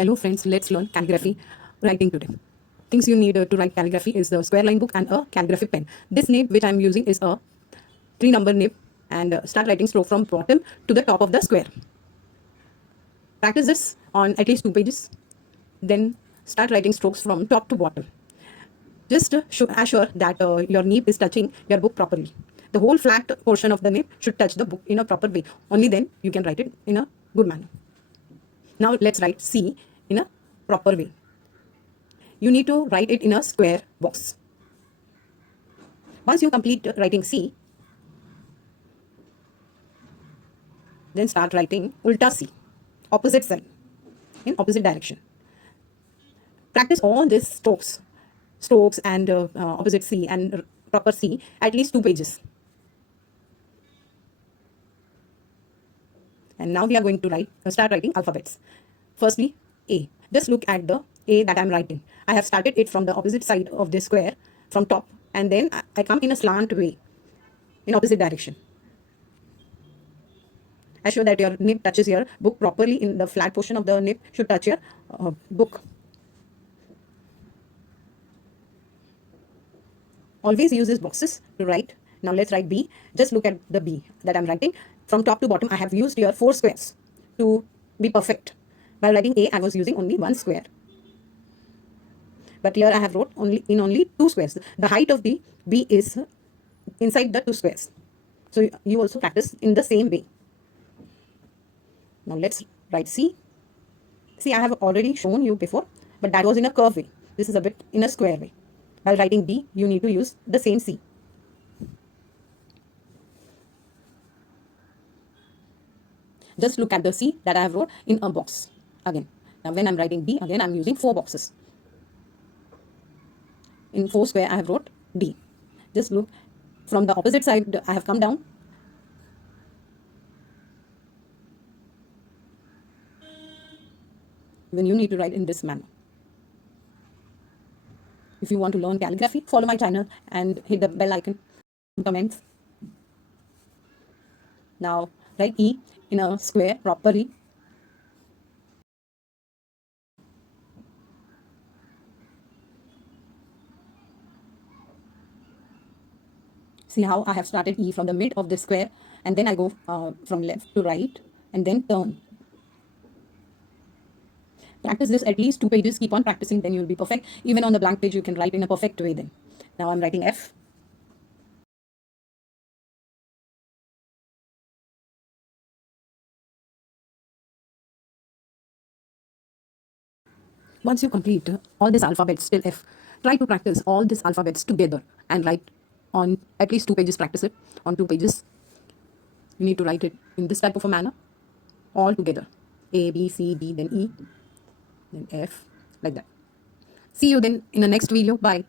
Hello friends, let's learn calligraphy writing today. Things you need to write calligraphy is the square line book and a calligraphy pen. This nib which I am using is a 3-number nib, and start writing stroke from bottom to the top of the square. Practice this on at least 2 pages. Then start writing strokes from top to bottom. Just assure that your nib is touching your book properly. The whole flat portion of the nib should touch the book in a proper way. Only then you can write it in a good manner. Now let's write C in a proper way. You need to write it in a square box. Once you complete writing C, then start writing Ulta C, opposite side, in opposite direction. Practice all these strokes and opposite C and proper C at least 2 pages. And now we are going to start writing alphabets. Firstly, A. Just look at the A that I am writing. I have started it from the opposite side of the square, from top, and then I come in a slant way, in opposite direction. Assure that your nib touches your book properly. In the flat portion of the nib should touch your book. Always use these boxes to write. Now let's write B. Just look at the B that I'm writing. From top to bottom, I have used here 4 squares to be perfect. While writing A, I was using only 1 square. But here I have wrote only 2 squares. The height of the B is inside the 2 squares. So you also practice in the same way. Now let's write C. See, I have already shown you before, but that was in a curve way. This is a bit in a square way. While writing B, you need to use the same C. Just look at the C that I have wrote in a box again. Now when I'm writing B, again I'm using 4 boxes. In 4 square, I have wrote D. Just look from the opposite side, I have come down. When you need to write in this manner. If you want to learn calligraphy, follow my channel and hit the bell icon. Comments. Now write E in a square properly. See how I have started E from the mid of the square, and then I go from left to right and then turn. Practice this at least 2 pages. Keep on practicing, then you'll be perfect. Even on the blank page, you can write in a perfect way then. Now I'm writing F. Once you complete all these alphabets till F, try to practice all these alphabets together and write on at least 2 pages. Practice it on 2 pages. You need to write it in this type of a manner, all together. A, B, C, D, then E, then F, like that. See you then in the next video. Bye.